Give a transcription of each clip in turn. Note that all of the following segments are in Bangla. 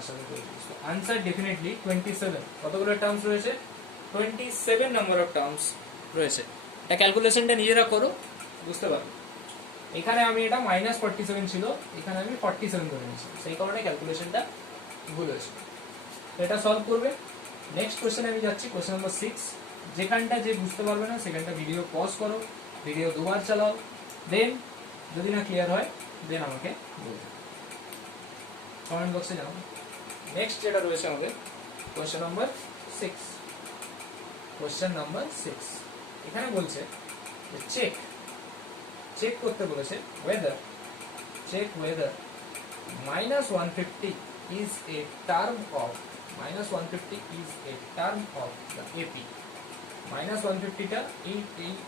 আশা করি आंसर डेफिनेटली 27 কতগুলো টার্মস রয়েছে 27 নাম্বার অফ টার্মস রয়েছে এটা ক্যালকুলেশনটা নিজেরা করো বুঝতে পারবে এখানে আমি এটা -47 ছিল এখানে আমি 47 ধরে নিয়েছি সেই কারণে ক্যালকুলেশনটা ভুল হয়েছে তো এটা সলভ করবে নেক্সট কোশ্চেনে আমি যাচ্ছি কোশ্চেন নাম্বার 6 যেখানটা যে বুঝতে পারবে না সেখানটা ভিডিও পজ করো ভিডিও দুবার চালাও দেন যদি না ক্লিয়ার হয় দেন আমাকে বলবে কমেন্ট বক্সে জানাও নেক্সট যেটা রয়েছে আমাদের কোশ্চেন নাম্বার 6 কোশ্চেন নাম্বার 6 এখানে বলছে যে চেক করতে বলেছে whether -150 is a term of the AP -150 টা এই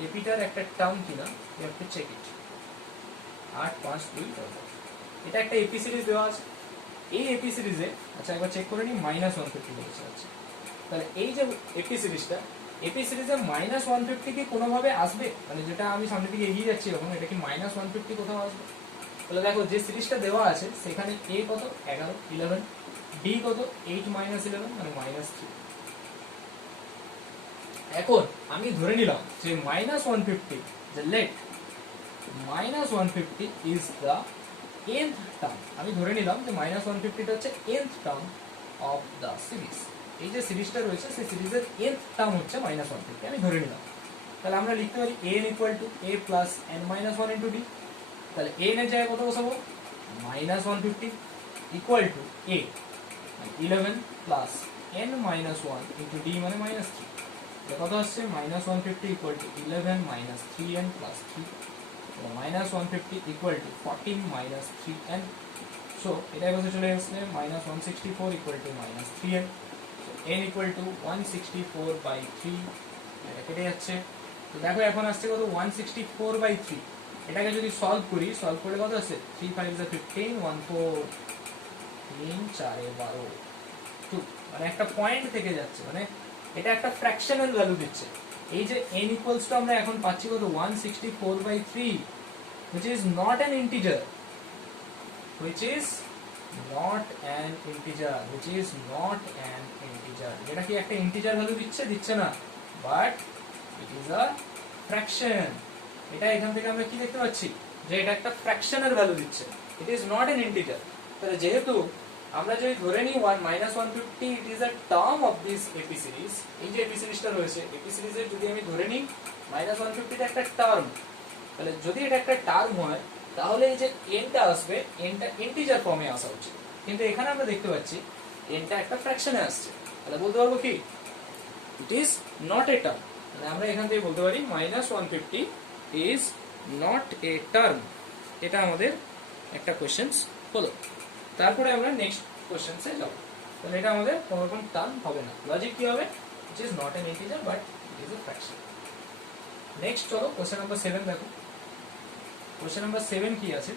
AP টার একটা টার্ম কিনা you have to check it 8 5 2 এটা একটা AP সিরিজ দেওয়া আছে এই AP সিরিজে আচ্ছা একবার চেক করে নি -150 বলেছে আচ্ছা তাহলে এই যে AP সিরিজে -150 কি কোনো ভাবে আসবে মানে যেটা আমি সামনে দিকে এগিয়ে যাচ্ছি এখন এটা কি -150 কোথাও আসবে তাহলে দেখো যে সিরিজটা দেওয়া আছে সেখানে A কত 11 11 D কত 8 - 11 মানে -3 এখন আমি ধরে নিলাম যে -150 যে late -150 is the nth term আমি ধরে নিলাম যে -150 টা হচ্ছে nth term of the series এই যে সিরিজটা রয়েছে সেই সিরিজের nth টার্ম হচ্ছে -150 আমি ধরে নিলাম তাহলে আমরা লিখতে পারি n = a + n - 1 * d তাহলে n এর জায়গায় কত বসাবো -150 = a 11 + n - 1 * d মানে -3 এটা কত আসছে -150 = 11 - 3n + 3 -150 = 14 - 3n সো এটা এভাবে চলে আসছে -164 = -3n n = 164/3 এটা কেটে যাচ্ছে তো দেখো এখন আসছে কত 164/3 এটাকে যদি সলভ করলে কত আসছে 3 5 15 1 4 3 4 12 2 মানে একটা পয়েন্ট থেকে যাচ্ছে মানে এটা একটা ফ্র্যাকশনাল ভ্যালু দিচ্ছে এই যে n = আমরা এখন পাচ্ছি কত 164/3 which is not an integer এটা কি একটা ইন্টিজার ভ্যালু দিচ্ছে না but it is a fraction এটা এখান থেকে আমরা কি দেখতে পাচ্ছি যে এটা একটা ফ্র্যাকশনাল ভ্যালু দিচ্ছে it is not an integer তাহলে যেহেতু আমরা যদি ধরে নিই -150 it is a term of this AP series এই যে এপি সিরিজটা রয়েছে এপি সিরিজের যদি আমি ধরে নিই -150 টা একটা টার্ম তাহলে যদি এটা একটা টার্ম হয় তাহলে এই যে n টা আসবে n টা ইন্টিজার ফর্মে আসা উচিত কিন্তু এখানে আমরা দেখতে পাচ্ছি n টা একটা ফ্র্যাকশনে আসছে তাহলে বলতে পারবো কি ইট ইজ নট এ টার্ম মানে আমরা এখান থেকে বলতে পারি -150 ইজ নট এ টার্ম এটা আমাদের একটা কোশ্চেনস হলো তারপরে আমরা নেক্সট কোশ্চেনসে যাব তাহলে এটা আমাদের কোনো রকম টার্ম হবে না লজিক কি হবে ইট is not an integer but it is a fraction next চলো কোশ্চেন নাম্বার 7 দেখো কোশ্চেন নাম্বার 7 কি আছে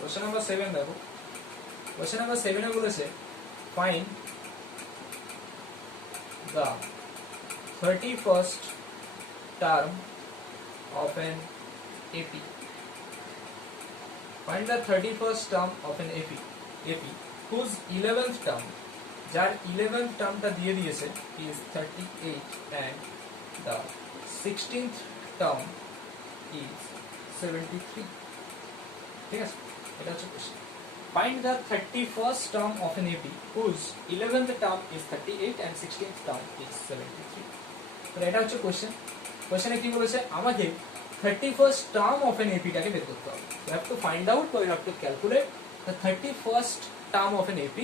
কোশ্চেন নাম্বার 7 দেখো কোশ্চেন নাম্বার 7 এ বলেছে find the 31st term of an AP find the 31st term of an AP whose 11th term যার 11th টার্মটা দিয়ে দিয়েছে is 38 and the 16th term is 73 ঠিক আছে এটা হচ্ছে question find the 31st term of an AP whose 11th term is 38 and 16th term is 73 তো এটা হচ্ছে কোশ্চেনে কি বলেছে আমাকে 31st term of an AP টাকে বের করতে হবে you have to find out or you have to calculate the 31st term of an AP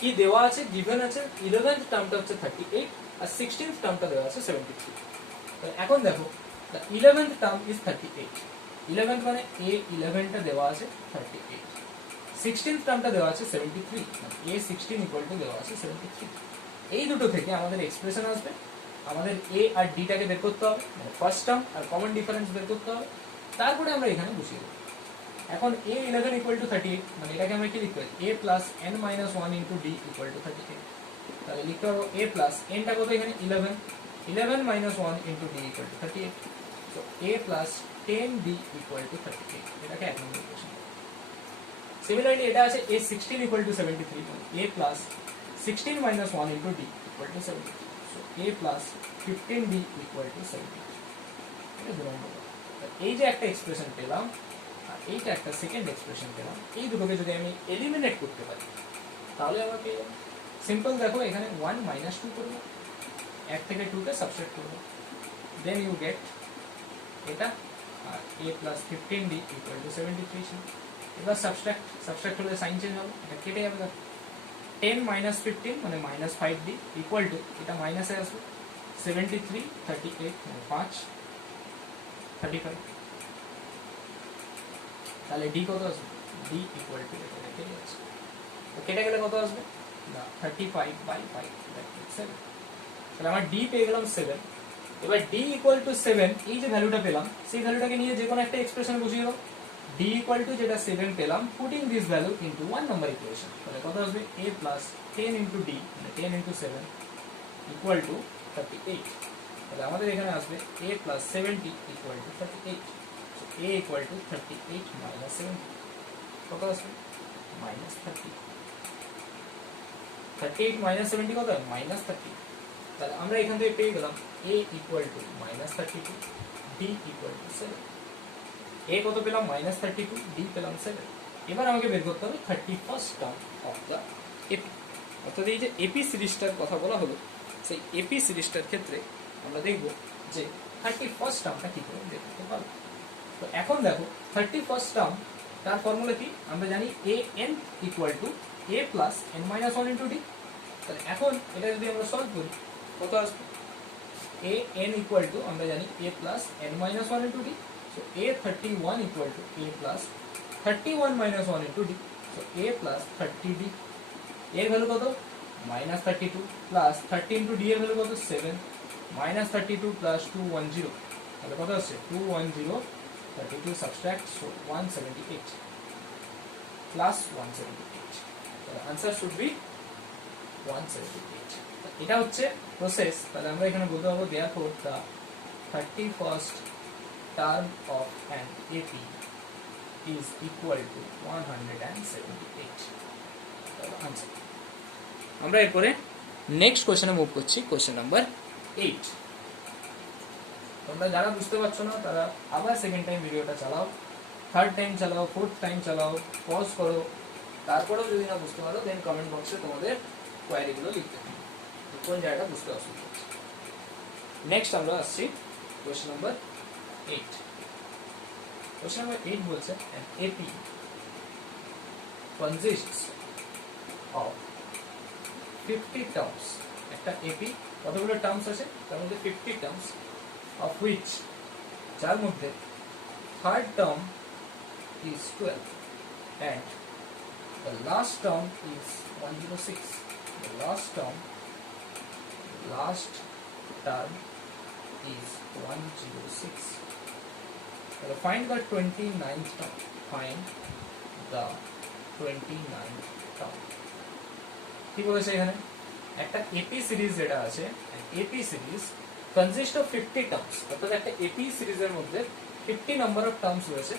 কি দেওয়া আছে given আছে 11th টার্মটা হচ্ছে 38 আর 16th টার্মটা দেওয়া আছে 73 তো এখন দেখো the 11th term is 38 11th মানে a11 টা দেওয়া আছে 38 16th টার্মটা দেওয়া আছে 73 মানে a16 = দেওয়া আছে 73 এই দুটো থেকে আমাদের এক্সপ্রেশন আসবে আমাদের a আর d টাকে বের করতে হবে মানে ফার্স্ট টার্ম আর কমন ডিফারেন্স বের করতে হবে তারপরে আমরা এখানে বসিয়ে দেব এখন a11 ইকুয়াল টু 38, মানে এটাকে আমরা কি লিখতে পারি a plus n minus 1 into d equal to 38। তাহলে লিখতে পারবো a প্লাস nটা কত এখানে 11, 11 minus 1 into d equal to 38। So a plus 10d equal to 38, এটাকে এক নম্বর ইকুয়েশন। সিমিলারলি এটা আছে a16 ইকুয়াল টু 73, মানে a plus 16 minus 1 into d equal to 73। So a plus 15d equal to 70। এটা দু নম্বর। এই যে একটা এক্সপ্রেশন পেলাম আর এইটা একটা সেকেন্ড এক্সপ্রেশন পেলাম, এই দুটোকে যদি আমি এলিমিনেট করতে পারি তাহলে আমরা পেয়ে যাবো। সিম্পল দেখো, এখানে 1 মাইনাস 2 করবো, 1 থেকে 2 কে সাবট্রাক্ট করবো, দেন ইউ গেট এটা আর a plus 15d equal to 73। এবার সাবট্রাক্ট হলে সাইন চেঞ্জ হবে, এটা কেটে যাবে। দেখো 10 মাইনাস 15 মানে মাইনাস 5d ইকুয়াল টু, এটা মাইনাসে আসবে 73, 38 মানে 5, 35। তাহলে d কত আসবে, d ইকুয়াল টু এটা কেটে যাচ্ছে, তো কেটে গেলে কত আসবে না 35/5, দ্যাট ইজ 7। তাহলে আমার d পেয়ে গেলাম 7। এবার d ইকুয়াল টু 7, এই যে ভ্যালুটা পেলাম সেই ভ্যালুটাকে নিয়ে যে কোনো একটা এক্সপ্রেশনে বসিয়ে দাও। d ইকুয়াল টু যেটা 7 পেলাম, putting this value into 1 number equation, তাহলে কত আসবে a প্লাস 10 ইনটু d মানে 10 ইনটু 7 ইকুয়াল টু 38। তাহলে আমাদের এখানে আসবে a plus 70 equal to 38। a equal to 38 minus 70, কত আসবে মাইনাস 30। 38 মাইনাস 70 কত হয় মাইনাস 30। তাহলে আমরা এখান থেকে পেয়ে গেলাম a equal to minus 32, d equal to 7। a কত পেলাম মাইনাস 32, d পেলাম 7। এবার আমাকে বের করতে হবে 31st term of the AP, অর্থাৎ এই যে এপি সিরিজটার কথা বলা হলো, সেই এপি সিরিজটার ক্ষেত্রে আমরা দেখব যে 31st টার্মটা কি করে বের করতে পারবো। তো এখন দেখো 31st টার্ম, তার ফর্মুলা কি আমরা জানি a n equal two a plus n minus 1 into d। তাহলে এখন এটা যদি আমরা সলভ করি কত আসবে, a n ইকুয়াল টু আমরা জানি a plus n minus 1 into d। So a 31 equal to a plus 31 minus 1 into d। So a plus 30d, এর ভ্যালু কত মাইনাস 32 প্লাস 30 ইন্টু d এর ভ্যালু কত 7, মাইনাস 32 প্লাস 210, তাহলে কত আসছে 210, 32 সাবট্রাক্ট, সো 178 প্লাস 178। তাহলে आंसर শুড বি 178। এটা হচ্ছে প্রসেস। তাহলে আমরা এখানে বলতে পারবো therefore the 31st term of an AP is equal to 178। তাহলে आंसर। আমরা এরপরে নেক্সট কোশ্চেনে মুভ করছি, কোশ্চেন নাম্বার 8। তোমরা যারা বুঝতে পারছো না তারা আবার সেকেন্ড টাইম ভিডিওটা চালাও, থার্ড টাইম চালাও, ফোর্থ টাইম চালাও, পজ করো, তারপরেও যদি না বুঝতে পারো দেন কমেন্ট বক্সে তোমাদের কোয়ারিগুলো লিখতে হবে কোন জায়গাটা বুঝতে অসুবিধা হচ্ছে। নেক্সট আমরা আসছি কোশ্চেন নাম্বার 8। কোশ্চেন নাম্বার 8 বলছে an AP consists of 50 terms. একটা এপি কতগুলো টার্মস আছে, তার মধ্যে 50 টার্মস, of which যার মধ্যে third term is 12 and the last term is 106. The last term is 106. Find the 29th term. Find the 29th term. কি বলেছে এখানে, একটা এপি সিরিজ যেটা আছে, AP series consist of 50 terms, অর্থাৎ একটা এপি সিরিজের মধ্যে 50 নাম্বার অফ টার্মস রয়েছে,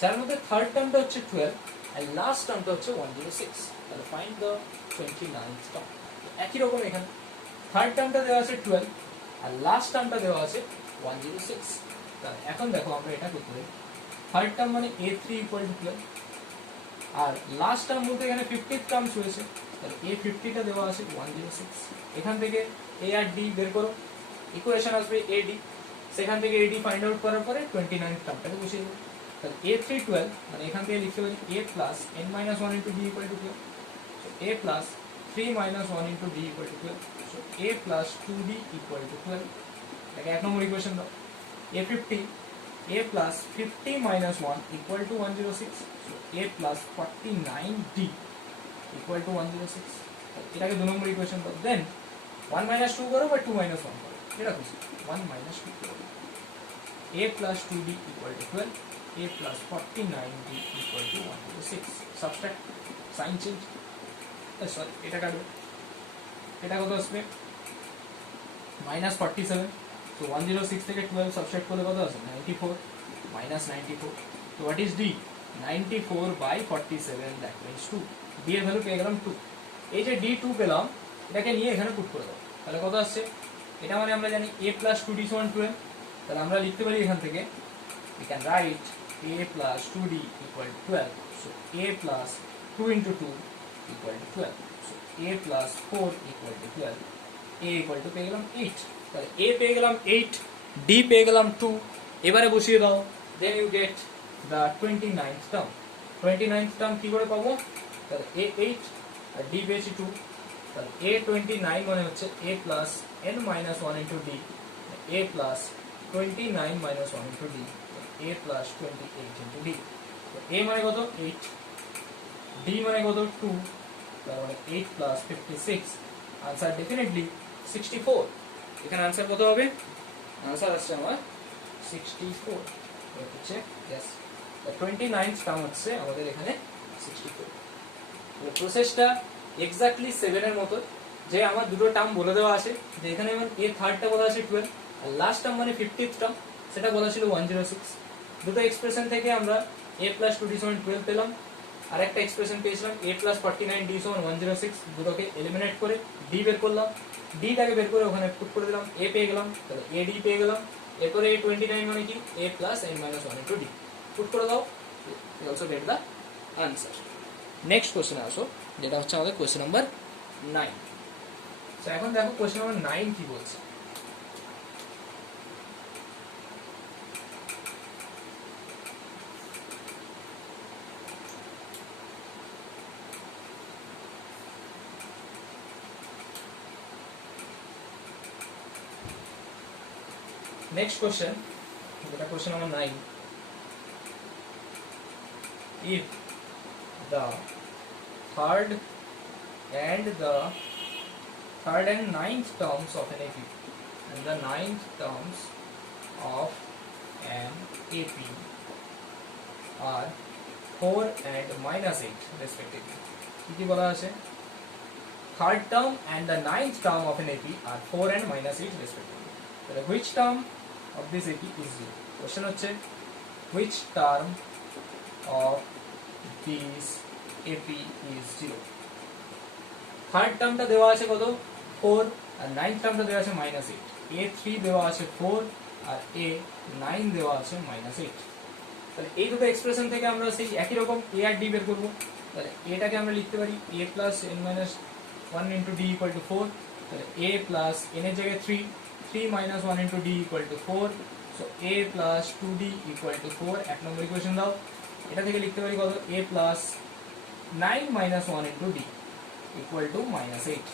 যার মধ্যে থার্ড টার্মটা হচ্ছে 12 আর লাস্ট টার্মটা হচ্ছে 106। তাহলে ফাইন্ড দ্য 29th টার্ম। একই রকম এখানে থার্ড টার্মটা দেওয়া আছে 12 আর লাস্ট টার্মটা দেওয়া আছে 106। তাহলে এখন দেখো আমরা এটা করতে পারি, থার্ড টার্ম মানে a3 ইকুয়াল টু 12 আর লাস্ট টার্ম বলতে এখানে 50th টার্মস রয়েছে, তাহলে a50 টা দেওয়া আছে 106। এখান থেকে a আর d বের করো, ইকুয়েশন আসবে ad, সেখান থেকে ad ফাইন্ড আউট করার পরে 29th টার্মটাকে বসিয়ে দেবো। তাহলে a3 12 মানে এখান থেকে লিখতে পারি a plus n minus 1 into d equal to 12। So a plus 3 minus 1 into d equal to 12। So a plus 2d equal to 12। এটাকে এক নম্বর ইকুয়েশন দাও। a50 a plus 50 minus 1 equal to 106। So a plus 49d equal to 106। এটাকে দু নম্বর ইকুয়েশন দাও। দেন 1 মাইনাস 2 করো বা 2 মাইনাস 1 করো, এটা খুশি 1 মাইনাস 2 করো। a plus 2d equal to 12। a plus 49d equal to 106. Subtract, sign change, sorry, এটা কাটবে, এটা কত আসবে -47, so 106 থেকে 12 সাবট্রাক্ট করলে কত আসবে 94, -94. so what is d? 94 by 47, that means 2. d এর ভ্যালু পেয়ে গেলাম 2. এই যে d2 পেলাম, এটাকে নিয়ে এখানে পুট করে দাও, তাহলে কত আসছে, এটা মানে আমরা জানি a plus 2d = 12, তাহলে আমরা লিখতে পারি এখান থেকে we can write a plus 2d equal to 12. So a plus 2 into 2 equal to 12. So a plus 4 equal to 12. a equal to পেয়ে গেলাম 8. তাহলে a পেয়ে গেলাম 8, d পেয়ে গেলাম 2. এবারে বসিয়ে দাও, then you get the 29th term. 29th term কি করে পাবো, তাহলে a 8 আর d পেয়েছি 2, তাহলে a 29 মানে হচ্ছে a plus n minus 1 into d, a plus 29 minus 1 into d, a plus 28 into d. তো a মানে কত 8, d মানে কত 2, তার মানে 8 plus 56, आंसर डेफिनेटली 64. এখানে आंसर কত হবে, आंसर আসছে আমার 64. হচ্ছে यस, the 29th টার্ম হচ্ছে আমাদের এখানে 64. তো প্রসেসটা এক্স্যাক্টলি 7 এর মতো, যে আমার দুটো টার্ম বলে দেওয়া আছে, যে এখানে আমার a থার্ডটা বলা আছে 12, আর লাস্ট টার্ম মানে 50th টার্ম সেটা বলা ছিল 106. দুটো এক্সপ্রেশন থেকে আমরা a plus 2d = 12 পেলাম, আর একটা এক্সপ্রেশন পেয়েছিলাম a plus 49d = 106. দুটোকে এলিমিনেট করে d বের করলাম, d টাকে বের করে ওখানে পুট করে দিলাম, a পেয়ে গেলাম, তাহলে ad পেয়ে গেলাম. এরপরে a 29 মানে কি a plus n minus 1 into d put করে দাও, you also get the answer. Next কোশ্চেনে আসো, যেটা হচ্ছে আমাদের কোশ্চেন নাম্বার 9. সো এখন দেখো কোশ্চেন নাম্বার 9 কি বলছে. Next question, question number 9. If the third and ninth terms of an AP and the ninth terms of an AP are 4 and -8 respectively. কি বলা আছে, third term and the ninth term of an AP are 4 and -8 respectively. তাহলে which term of this AP is 0? Question হচ্ছে which term of this AP is 0? Third টার্মটা দেওয়া আছে কত 4, আর নাইন্থ টার্মটা দেওয়া আছে -8. a3 দেওয়া আছে 4 আর a9 দেওয়া আছে -8. তাহলে এই দুটো এক্সপ্রেশন থেকে আমরা সেই একই রকম a আর d বের করব. তাহলে এটাকে আমরা লিখতে পারি a plus n minus 1 into d equal to 4. তাহলে a plus n এর জায়গায় 3 minus 1 into d equal to 4. So a plus 2d equal to 4. এক নম্বর ইকুয়েশন দাও, এটা থেকে লিখতে পারি কত a plus 9 minus 1 into d equal to -8.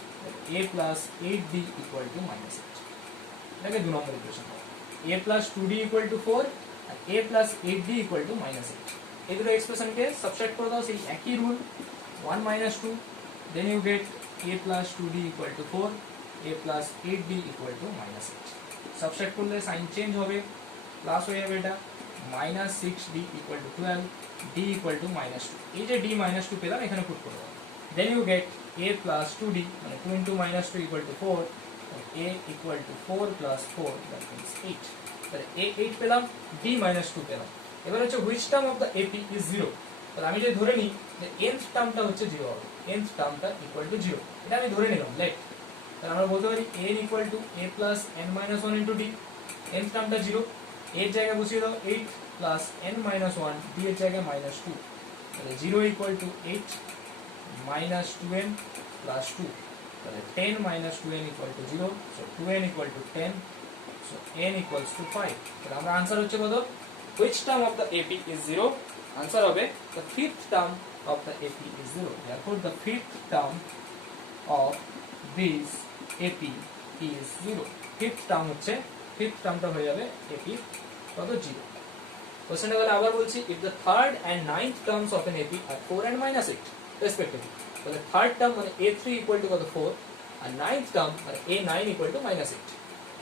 a plus 8d equal to -8. এটাকে দু নম্বর ইকুয়েশন দাও, a plus 2d equal to 4 আর a plus 8d equal to -8. এই দুটো এক্সপ্রেশনকে সাবট্রাক্ট করে দাও, সেই একই rule 1 minus 2, then you get a plus 2d equal to 4, a plus 8d equal to -8. Subtract করলে সাইন চেঞ্জ হবে, প্লাস হয়ে যাবে এটা -6d equal to 12, d equal to -2. এই যে d -2 পেলাম এখানে পুট করে দাও, then you get a plus 2d মানে 2 into -2 equal to 4, a equal to 4 plus 4, that means 8. তাহলে a 8 পেলাম, d -2 পেলাম. এবার হচ্ছে which term of the AP is 0? তাহলে আমি যদি ধরে নিই যে nth টার্মটা হচ্ছে 0 হবে, nth টার্মটা equal to 0, এটা আমি ধরে নিলাম, লেট. তাহলে আমরা বলতে পারি n equal to a plus n minus 1 into d. nth টার্মটা 0, এর জায়গায় বসিয়ে দাও 8 plus n minus 1, d এর জায়গায় -2. তাহলে 0 equal to 8 minus 2n plus 2. তাহলে 10 minus 2n equal to 0. So 2n equal to 10. So n equals to 5. তাহলে আমরা आंसर হচ্ছে কত, which term of the AP is 0? Answer হবে the fifth term of the AP is 0. Therefore the fifth term of this AP is 0. fifth term হচ্ছে, fifth termটা হয়ে যাবে AP কত 0. কোশ্চেনটা গেলে আবার বলছি, if the third and ninth terms of an AP are 4 and -8 respectively. তাহলে থার্ড টার্ম মানে a3 equal to কত 4, আর নাইন্থ টার্ম মানে a9 equal to -8.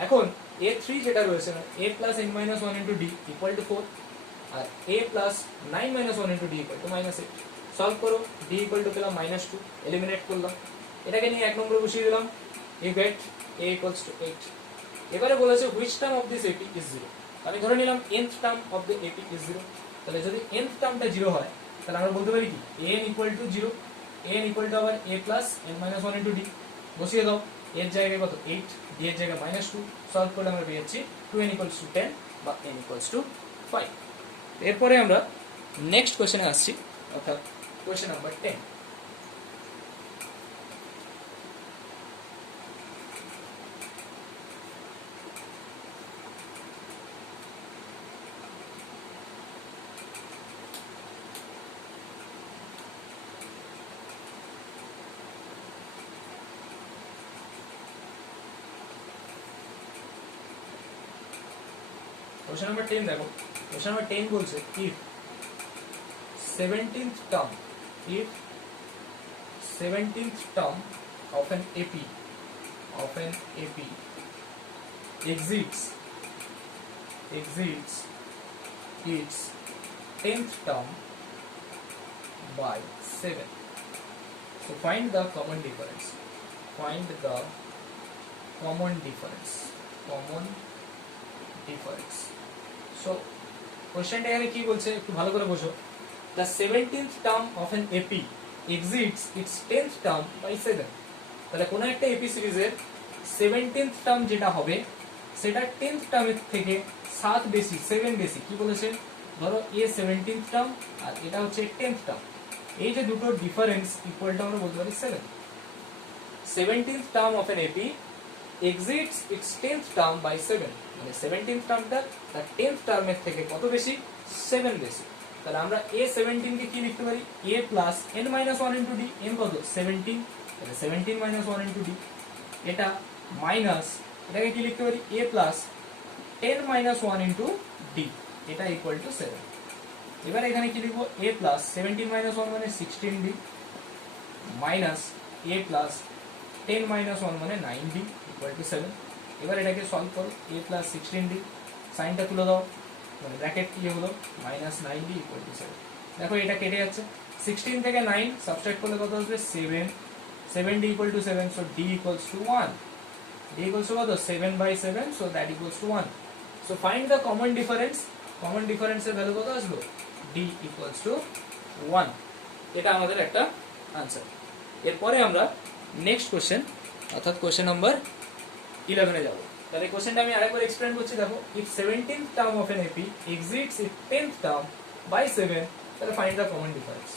এখন a3 যেটা রয়েছে a plus n minus 1 into d equal to 4. আর a plus 9 minus 1 into D equal to minus 8। Solve করো, ডি ইকুয়াল টু পেলাম -2, এলিমিনেট করলাম, এটাকে নিয়ে 1 নম্বরে বসিয়ে দিলাম, you get a equals to 8। এবারে বলেছে which term of this AP is 0। আমি ধরে নিলাম nth term of the AP is 0। তাহলে যদি nth টার্মটা 0 হয় তাহলে আমরা বলতে পারি কি an equal to 0, an equal to আবার a plus n minus 1 into D. বসিয়ে দাও, এর জায়গায় কত 8, ডি এর জায়গায় -2, সলভ করলে আমরা পেয়ে যাচ্ছি 2n ইকুয়ালস টু 10 বা n ইকুয়ালস টু 5। এরপরে আমরা নেক্সট কোশ্চেনে আসছি, অর্থাৎ কোশ্চেন নাম্বার 10। কোশ্চেন নাম্বার 10 দেখো, কোশ্চেন নাম্বার 10 বলছে if 17th term, if 17th term of an AP exceeds its 10th term by 7, so find the common difference, common difference। So কোশ্চেনটা এখানে কি বলছে একটু ভালো করে বোঝো। The 17th term of an AP exceeds its 10th term by 7। তাহলে কোন একটা AP সিরিজের 17th টার্ম যেটা হবে সেটা 10th টার্মের থেকে 7 বেশি, 7 বেশি। কি বলেছে, ধরো এ 17th টার্ম আর এটা হচ্ছে 10th টার্ম, এই যে দুটো ডিফারেন্স ইকুয়ালটা আমরা বলতে পারি 7। 17th term of an AP exceeds its 10th term by 7, মানে 17th টার্মটা তার 10th টার্মের থেকে কত বেশি, 7 বেশি। তাহলে আমরা a17 কে কি লিখতে পারি, a plus n minus 1 into D, n কত 17, তাহলে 17 মাইনাস 1 ইন্টু ডি, এটা মাইনাস, এটাকে কি লিখতে পারি a plus 10 minus 1 into D, এটা ইকুয়াল টু 7। এবার এখানে কি লিখবো, a প্লাস 17 মাইনাস 1 মানে 16d minus a plus 10 minus 1 মানে 9d ইকুয়াল টু 7। এবার এটাকে সলভ করো, a প্লাস 16d, সাইনটা তুলে দাও, মানে ব্র্যাকেট কি হলো মাইনাস 9d ইকুয়াল টু 7। দেখো এটা কেটে যাচ্ছে, 16 থেকে 9 সাবট্রাক্ট করলে কত আসবে 7, 7d equal to 7, so d equals to 1, d equals to কত 7 by 7, so that equals to 1। So find the common difference, common ডিফারেন্সের ভ্যালু কত আসলো, d ইকুয়ালস টু 1। এটা আমাদের একটা আনসার। এরপরে আমরা নেক্সট কোশ্চেন অর্থাৎ কোশ্চেন নাম্বার 11 এ যাব। তাহলে কোশ্চেনটা আমি আরেকবার এক্সপ্লেইন করছি, দেখো if 17th term of an AP exceeds its 10th term by 7, তাহলে find the common difference.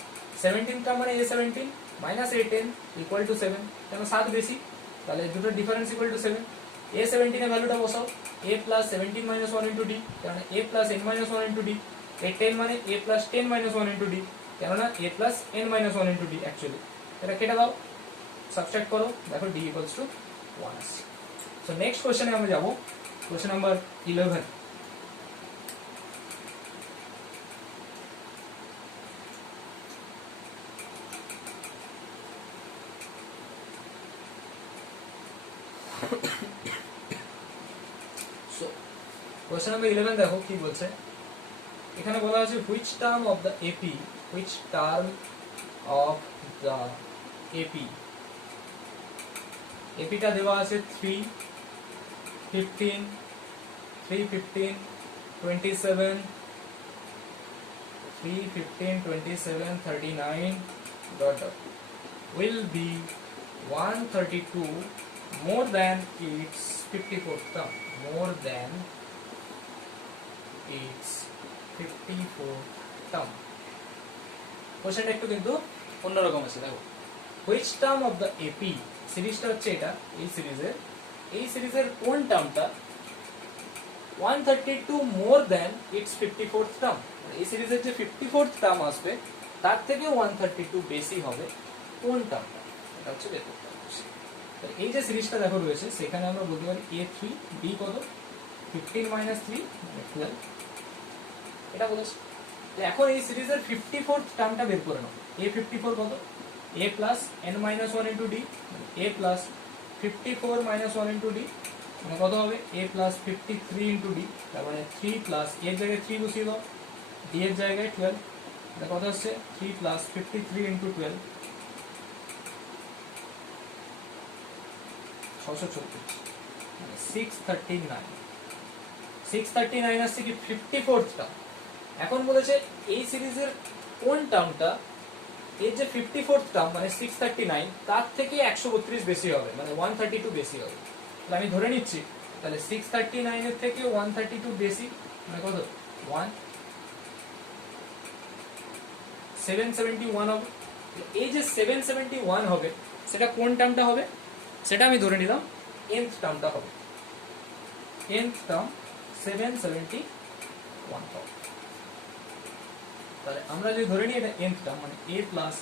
17th term মানে a17 minus a10 equal to 7, কেন 7 বেশি, তাহলে দুটো ডিফারেন্স ইকুয়াল টু 7। a17 এর ভ্যালুটা বসাও, a plus 17 minus 1 into D, কারণ a plus n minus 1 into D, a10 মানে a plus 10 minus 1 into D, কেননা a plus n minus 1 into D actually. এটা কেটে দাও, সাবট্রাক্ট করো, দেখো d ইকুয়ালস টু 1 আসছে। সো নেক্সট কোশ্চেনে আমরা যাব, question number 11। So question number 11 দেখো কি বলছে, এখানে বলা আছে which term of the AP, which term of the AP, এপিটা দেওয়া আছে 3, 15, 3, 15, 27, 3, 15, 27, 39 dot dot will be 132 more than its 54th term, more than its 54th term। কোশ্চেনটা একটু কিন্তু অন্যরকম আছে, দেখো which term of the AP, সিরিজটা হচ্ছে এটা, এই সিরিজের কোন টার্মটা 132 more than it's 54th term, এই সিরিজের যে 54th টার্ম আসবে তার থেকে 132 বেশি হবে কোন টার্মটা, এটা হচ্ছে বের করতে হবে। এই যে সিরিজটা দেখো রয়েছে সেখানে আমরা বলতে পারি a3 b কত 15 মাইনাস 3 মানে 12, এটা বলেছে। এখন এই সিরিজের 54th টার্মটা বের করে নাও, a54 কত a plus n minus 1 into D, a plus 54 minus 1 into D মানে কত হবে a প্লাস 53 ইন্টু ডি, তার মানে 3 প্লাস এর জায়গায় 3 বসিয়ে দাও, ডি এর জায়গায় 12, এটা কত হচ্ছে 3 প্লাস 53 ইন্টু 12 636, মানে 639। 639 আসছে কি 54th টার্ম। এখন বলেছে এই সিরিজের কোন টার্মটা এর যে 54th টার্ম মানে 639 তার থেকে 132 বেশি হবে, মানে 132 বেশি হবে। তাহলে আমি ধরে নিচ্ছি তাহলে 639 এর থেকে 132 বেশি, মানে কত 771 হবে। এই যে 771 হবে সেটা কোন টার্মটা হবে, সেটা আমি ধরে নিলাম nth টার্মটা হবে। nth টার্ম 771 হবে। তাহলে আমরা যদি ধরে নিই এটা nth টার্ম, মানে a plus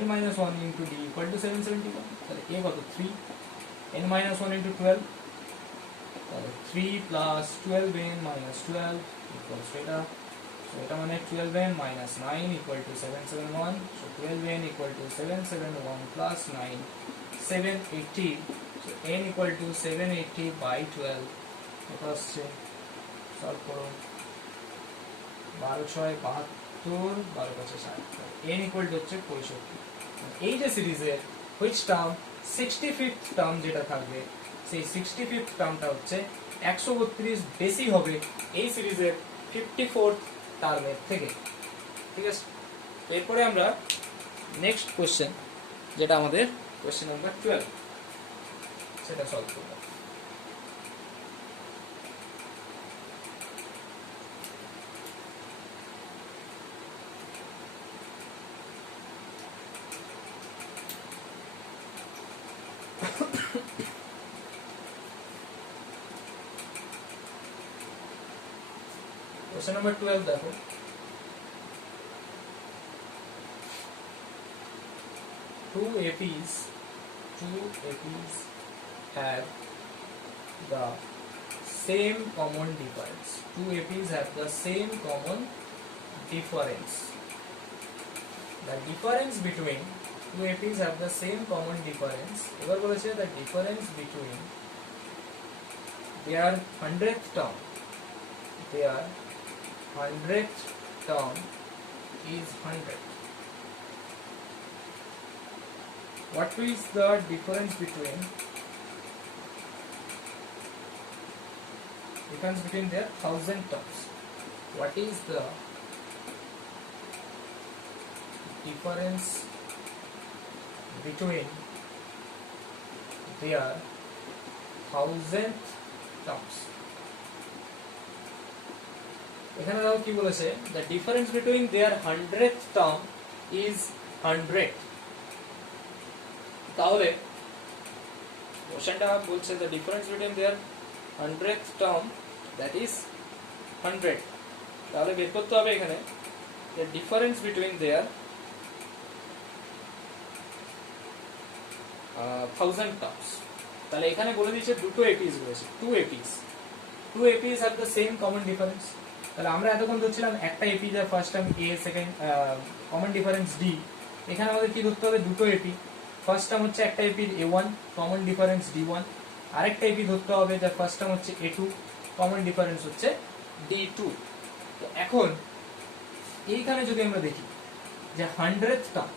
n minus 1 into d equal to 771, তাহলে a কত 3, n minus 1 into 12, তাহলে 3 plus 12n minus 12 equals to এটা, so এটা মানে 12n minus 9 equal to 771, so 12n equal to 771 plus 9, 780, so n equal to 780 by 12, এটা হচ্ছে সলভ করো 12 6 72, 12 5 60, n equal to হচ্ছে 65। এই যে সিরিজের which term 65th টার্ম যেটা থাকবে সেই 65th টার্মটা হচ্ছে 132 বেশি হবে এই সিরিজের 54th টার্মের থেকে। ঠিক আছে, এরপরে আমরা নেক্সট কোশ্চেন, যেটা আমাদের কোশ্চেন নাম্বার 12, সেটা সলভ করব। Question number 12 দেখো, two APs have the same common difference. Two APs have the same common difference. The difference between two APs have the same common difference. এবার বলেছে the difference between their 100th term is 100. What is the difference between their 1000 terms? What is the difference between their 1000th terms? এখানে দেখো কি বলেছে, the difference between their 100th term is 100। তাহলে কোশ্চেনটা বলছে the difference between their 100th term that is 100। তাহলে বের করতে হবে এখানে the difference between their 1000 terms। তাহলে এখানে বলে দিয়েছে দুটো এপিস রয়েছে, two APs have the same common difference। তাহলে আমরা এতক্ষণ ধরছিলাম একটা এপি যার first term a, second common difference d। এখানে আমাদের কি ধরতে হবে, দুটো এপি। ফার্স্ট টার্ম হচ্ছে একটা এপির a1 কমন ডিফারেন্স d1, আরেকটা এপি ধরতে হবে যার ফার্স্ট টার্ম হচ্ছে a2 কমন ডিফারেন্স হচ্ছে d2। তো এখন এইখানে যদি আমরা দেখি যে 100th টার্ম,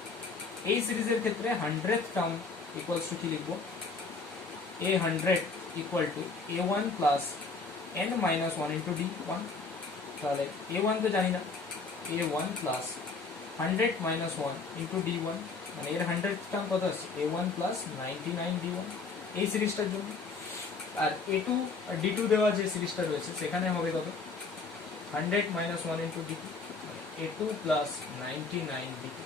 এই সিরিজের ক্ষেত্রে 100th টার্ম ইকুয়ালস টু কি লিখবো, a100 equal to a1 plus n minus 1 into d1। তাহলে a1 তো জানি না, a1 plus 100 minus 1 into d1, মানে এর 100th টার্ম কত আছে a1 প্লাস 99 d1 এই সিরিজটার জন্য। আর a2 আর d2 দেওয়া যে সিরিজটা রয়েছে সেখানে হবে কত 100 minus 1 into d2, a2 plus 99 d2।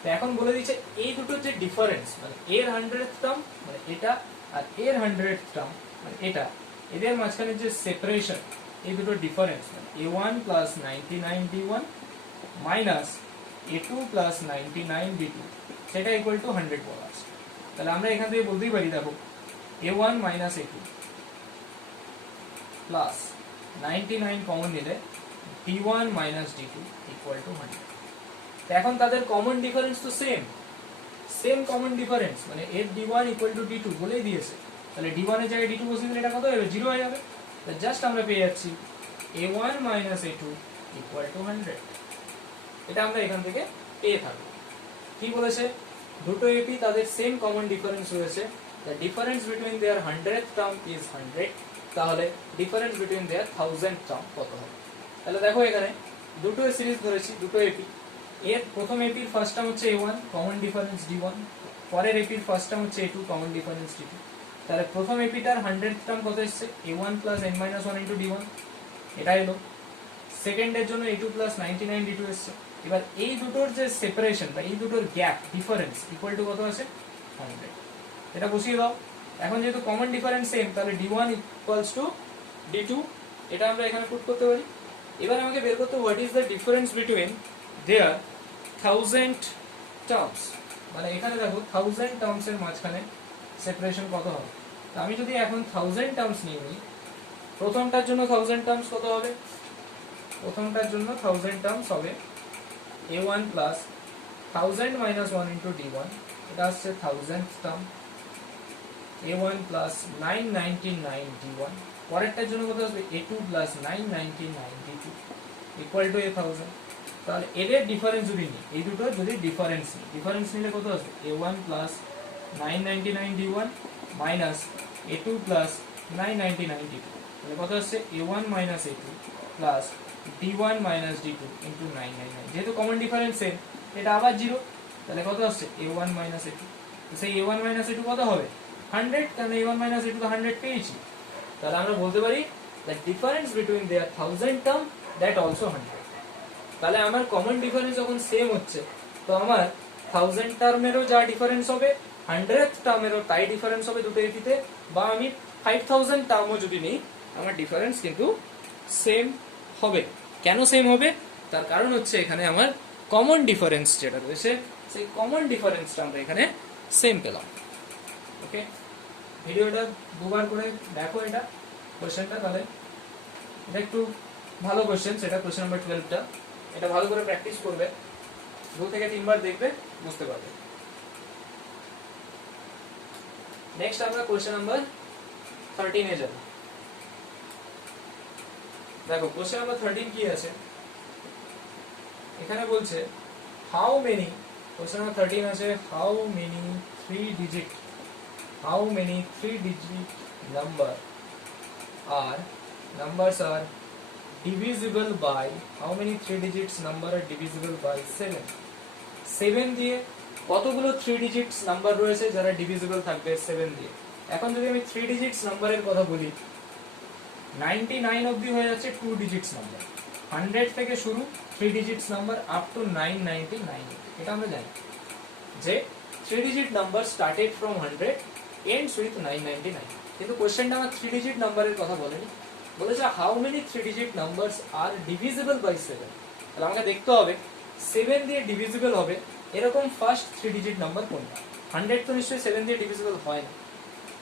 তো এখন বলে দিচ্ছে এই দুটো যে ডিফারেন্স, মানে এর 100th টার্ম মানে এটা আর এর 100th টার্ম মানে এটা, এদের মাঝখানে যে সেপারেশন, এই দুটো ডিফারেন্স মানে a1 plus 99 d1 minus a2 plus 99 d2, সেটা ইকুয়াল টু 100 বলা আছে। তাহলে আমরা এখান থেকে বলতেই পারি, দেখো a1 minus a2 plus 99 common নিলে d1 minus d2 equal to 100। তো এখন তাদের কমন ডিফারেন্স তো সেম কমন ডিফারেন্স, মানে এর d1 ইকুয়াল টু d2 বলেই দিয়েছে। তাহলে d1 এর জায়গায় d2 বসিয়ে দিলে এটা কত হবে, 0 হয়ে যাবে। তো জাস্ট আমরা পেয়ে যাচ্ছি a1 minus a2 equal to 100। এটা আমরা এখান থেকে পেয়ে থাকবো। কি বলেছে, দুটো এপি তাদের সেম কমন ডিফারেন্স রয়েছে, the difference between there 100th term is 100, তাহলে ডিফারেন্স বিটুইন দেয়ার 1000 টার্ম কত হবে। তাহলে দেখো এখানে দুটো সিরিজ ধরেছি, দুটো এপি, এর প্রথম এপির ফার্স্ট টার্ম হচ্ছে a1 কমন ডিফারেন্স d1, পরের এপির ফার্স্ট টার্ম হচ্ছে a2 কমন ডিফারেন্স d2। তাহলে প্রথম এপিটার 100th টার্ম কত এসেছে, a1 plus n-1 into d1, এটা এলো। সেকেন্ডের জন্য a2 প্লাস 99 d2 এসছে। এবার এই দুটোর যে সেপারেশন বা এই দুটোর গ্যাপ ডিফারেন্স ইকুয়াল টু কত আছে, 100। এটা বসিয়ে দাও। এখন যেহেতু কমন ডিফারেন্স সেম, তাহলে d1 ইকুয়ালস টু d2, এটা আমরা এখানে পুট করতে পারি। এবার আমাকে বের করতে what is the difference between there 1000 terms, মানে এখানে দেখো 1000 টার্মস এর মাঝখানে সেপারেশন কত হবে। তো আমি যদি এখন 1000 টার্মস নিয়ে নিই, প্রথমটার জন্য 1000 টার্মস কত হবে, প্রথমটার জন্য 1000 টার্মস হবে a1 plus 1000 minus 1 into d1, এটা আসছে 1000th term, a1 plus 999 d1, পরেরটার জন্য কত আসবে a2 plus 999 d2 equal to 1000। তাহলে এদের ডিফারেন্স যদি নিই, এই দুটো যদি ডিফারেন্স নিলে কত আসবে a1 plus 999 d1 minus a2 plus 999 d2, তাহলে কত আসছে a1 minus a2 plus d1 minus d2 into 999, যেহেতু কমন ডিফারেন্স সেম, এটা আবার 0, তাহলে কত আসছে a1 মাইনাস a2, সেই a1 মাইনাস a2 কত হবে 100, কারণ a1 মাইনাস a2 তো 100 পেয়েছি। তাহলে আমরা বলতে পারি the difference between there 1000 term that also 100। তাহলে আমার কমন ডিফারেন্স যখন সেম হচ্ছে, তো আমার 1000 টার্মেরও যা ডিফারেন্স হবে 100th টার্মেরও তাই ডিফারেন্স হবে দুটো এপিতে, বা আমি 5000 টার্মও যদি নিই আমার ডিফারেন্স কিন্তু সেম হবে। কেন সেম হবে, তার কারণ হচ্ছে এখানে আমার কমন ডিফারেন্স যেটা রয়েছে সেই কমন ডিফারেন্সটা আমরা এখানে সেম পেলাম। ওকে, ভিডিওটা দুবার করে দেখো এটা কোশ্চেনটা, তাহলে এটা একটু ভালো কোশ্চেন, সেটা কোশ্চেন নাম্বার 12টা, এটা ভালো করে প্র্যাকটিস করবে, 2 থেকে 3 বার দেখবে, বুঝতে পারবে। নেক্সট আমরা কোশ্চেন নাম্বার 13 এ যাব। দেখো কোশ্চেন নাম্বার 13 কি আছে, এখানে বলছে হাউ মেনি, কোশ্চেন নাম্বার 13 আছে how many 3 digit numbers are divisible by, how many 3 digits number are divisible by 7? 7 দিয়ে কতগুলো 3 digits নাম্বার রয়েছে যারা ডিভিজিবল থাকবে 7 দিয়ে। এখন যদি আমি 3 digits নাম্বারের কথা বলি, 99 অবধি হয়ে যাচ্ছে 2 digits নাম্বার, 100 থেকে শুরু 3 digits নাম্বার আপ টু 999, এটা আমরা জানি যে 3 digit number started from 100 ends with 999। কিন্তু কোশ্চেনটা আমার 3 digit নাম্বারের কথা বলেনি, বলেছে how many 3 digit numbers are divisible by 7। তাহলে আমাকে দেখতে হবে 7 দিয়ে ডিভিজিবল হবে এরকম ফার্স্ট 3 digit নাম্বার কোনটা। 100 তো নিশ্চয়ই 7 দিয়ে ডিভিজিবল হয় না।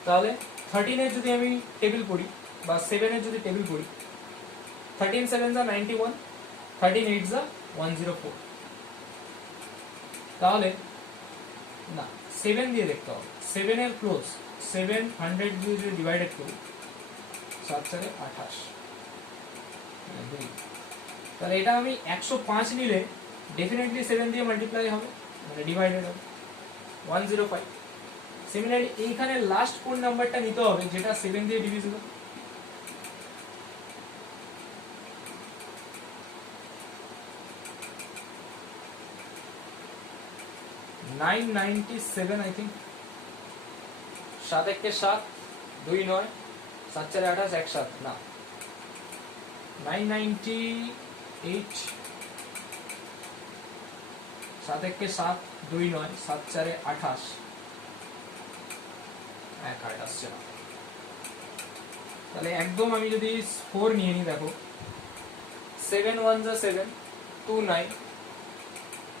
তাহলে 13 এর যদি আমি টেবিল পড়ি বা 7 এর যদি টেবিল পড়ি, 13 7 যা 91, 13 8 যা 104, তাহলে না 7 দিয়ে দেখতে হবে, 7 এর ক্লোজ 700 দিয়ে যদি ডিভাইডেড করি 7 4 28, তাহলে এটা আমি 105 নিলে ডেফিনেটলি 7 দিয়ে মাল্টিপ্লাই হবে, মানে ডিভাইডেড হবে 105। সিমিলারলি এইখানে লাস্ট কোন নাম্বারটা নিতে হবে যেটা 7 দিয়ে ডিভিজিবল, $997 I think। 7 1 के 7 2 9 7 4 28 1 7 না 998, 7 1 के 7 2 9 7 4 28 1 8 আসছে না। তাহলে একদম আমি যদি 4 নিয়ে নিই, দেখো 7 1 যা 7 2 9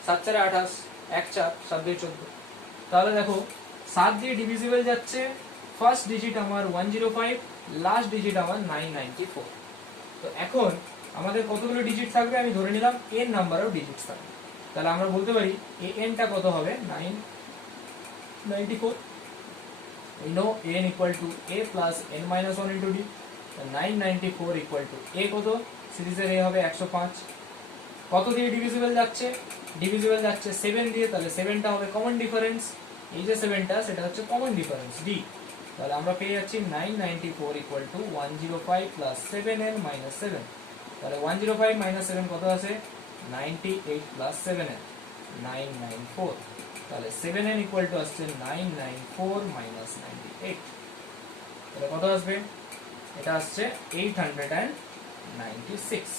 7 4 28 1 4 7 2 14, তাহলে দেখো 7 দিয়ে ডিভিজিবল যাচ্ছে, ফার্স্ট ডিজিট আমার 105, লাস্ট ডিজিট আমার 994। তো এখন আমাদের কতগুলো ডিজিট থাকবে, আমি ধরে নিলাম n নাম্বার অফ ডিজিটস থাকবে, তাহলে আমরা বলতে পারি an টা কত হবে 994। we know an equal to a plus n minus 1 into d, 994 equal to a কত, সিরিজের a হবে 105 কত দিয়ে ডিভিজিবল যাচ্ছে? ডিভিজিবল যাচ্ছে 7 দিয়ে, তাহলে 7টা হবে কমন ডিফারেন্স। এই যে 7টা সেটা হচ্ছে কমন ডিফারেন্স ডি। তাহলে আমরা পেয়ে যাচ্ছি 994 equal to 105 plus 7n minus 7। তাহলে 105 মাইনাস 7 কত আছে? 98 প্লাস 7n 994। তাহলে 7n ইকুয়াল টু আসছে 994 মাইনাস 98। তাহলে কত আসবে? এটা আসছে 896।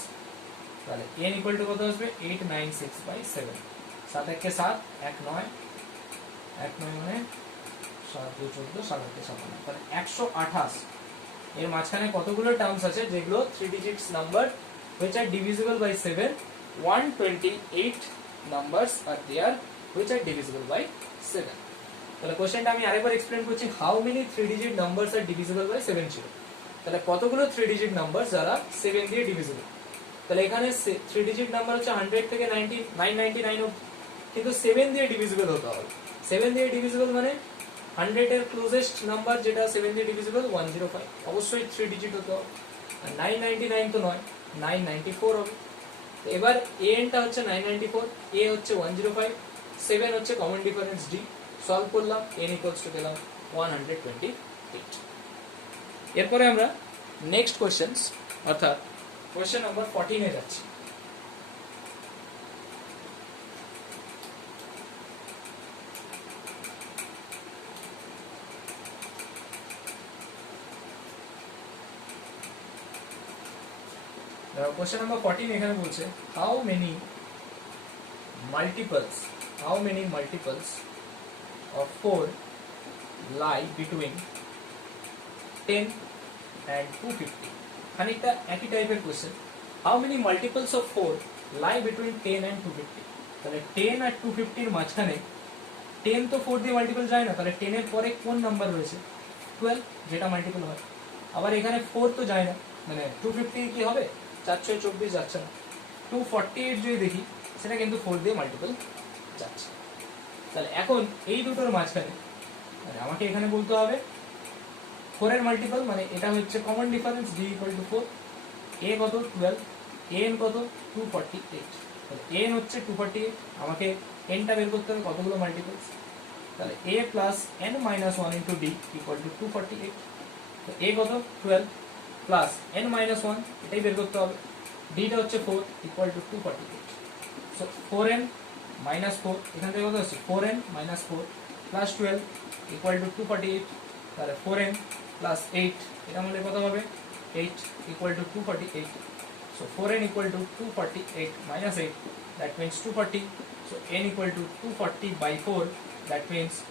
তাহলে n ইকুয়াল টু কত আসবে? 896 বাই 7। 7 একে 7, 1 9, 1 9 মানে 7 2 14, 7 8 56। তাহলে 128। এর মাঝখানে কতগুলো টার্মস আছে যেগুলো 3 digits number which are divisible by 7? 128 numbers are there which are divisible by 7. তাহলে কোশ্চেনটা আমি আরেকবার এক্সপ্লেইন করছি। How many 3 digit numbers are divisible by 7 ছিল। তাহলে কতগুলো 3 ডিজিট নাম্বার যারা 7 দিয়ে ডিভিজিবল? তাহলে এখানে 3 ডিজিট নাম্বার হচ্ছে 100 থেকে 999 অবধি, কিন্তু 7 দিয়ে ডিভিজিবল হতে হবে। 7 দিয়ে ডিভিজিবল মানে 100 এর ক্লোজেস্ট নাম্বার যেটা 7 দিয়ে ডিভিজিবল 105, অবশ্যই 3 ডিজিট হতে হবে। আর 999 তো নয়, 994 হবে। এবার an টা হচ্ছে 994, a হচ্ছে 105, 7 হচ্ছে কমন ডিফারেন্স d। সলভ করলাম, n ইকুয়ালস টু পেলাম 128। এরপরে আমরা নেক্সট কোশ্চেনস অর্থাৎ কোশ্চেন নাম্বার 14 এ যাচ্ছি। কোশ্চেন নাম্বার 14 এখানে বলছে how many multiples of 4 lie between 10 and 250? খানিকটা একই টাইপের question. How many multiples of 4 lie between 10 and 250? তাহলে 10 আর 250 এর মাঝখানে 10 তো 4 দিয়ে মাল্টিপল যায় না, তাহলে 10 এর পরে কোন নাম্বার রয়েছে? 12, যেটা মাল্টিপল হয়। আবার এখানে 4 তো যায় না, মানে 250 কি হবে? 4 6 24 যাচ্ছে না। 248 যদি দেখি সেটা কিন্তু 4 দিয়ে মাল্টিপল যাচ্ছে। তাহলে এখন এই দুটোর মাঝখানে মানে আমাকে এখানে বলতে হবে 4 এর মাল্টিপল, মানে এটা হচ্ছে common difference d equal to 4। a কত? 12, an কত? 248। তাহলে an হচ্ছে 248, আমাকে n টা বের করতে হবে কতগুলো মাল্টিপলস। তাহলে a plus n minus 1 into d equal to 248। তো a কত? 12 প্লাস n মাইনাস 1, এটাই বের করতে হবে। d টা হচ্ছে 4 equal to 248। So 4n minus 4, এখান থেকে কত হচ্ছে? 4n minus 4 plus 12 equal to 248। তাহলে 4n প্লাস 8, এটা মনে কত হবে? 8 equal to 248। So 4n equal to 248 minus 8, that means 240। So n equal to 240 by 4, that means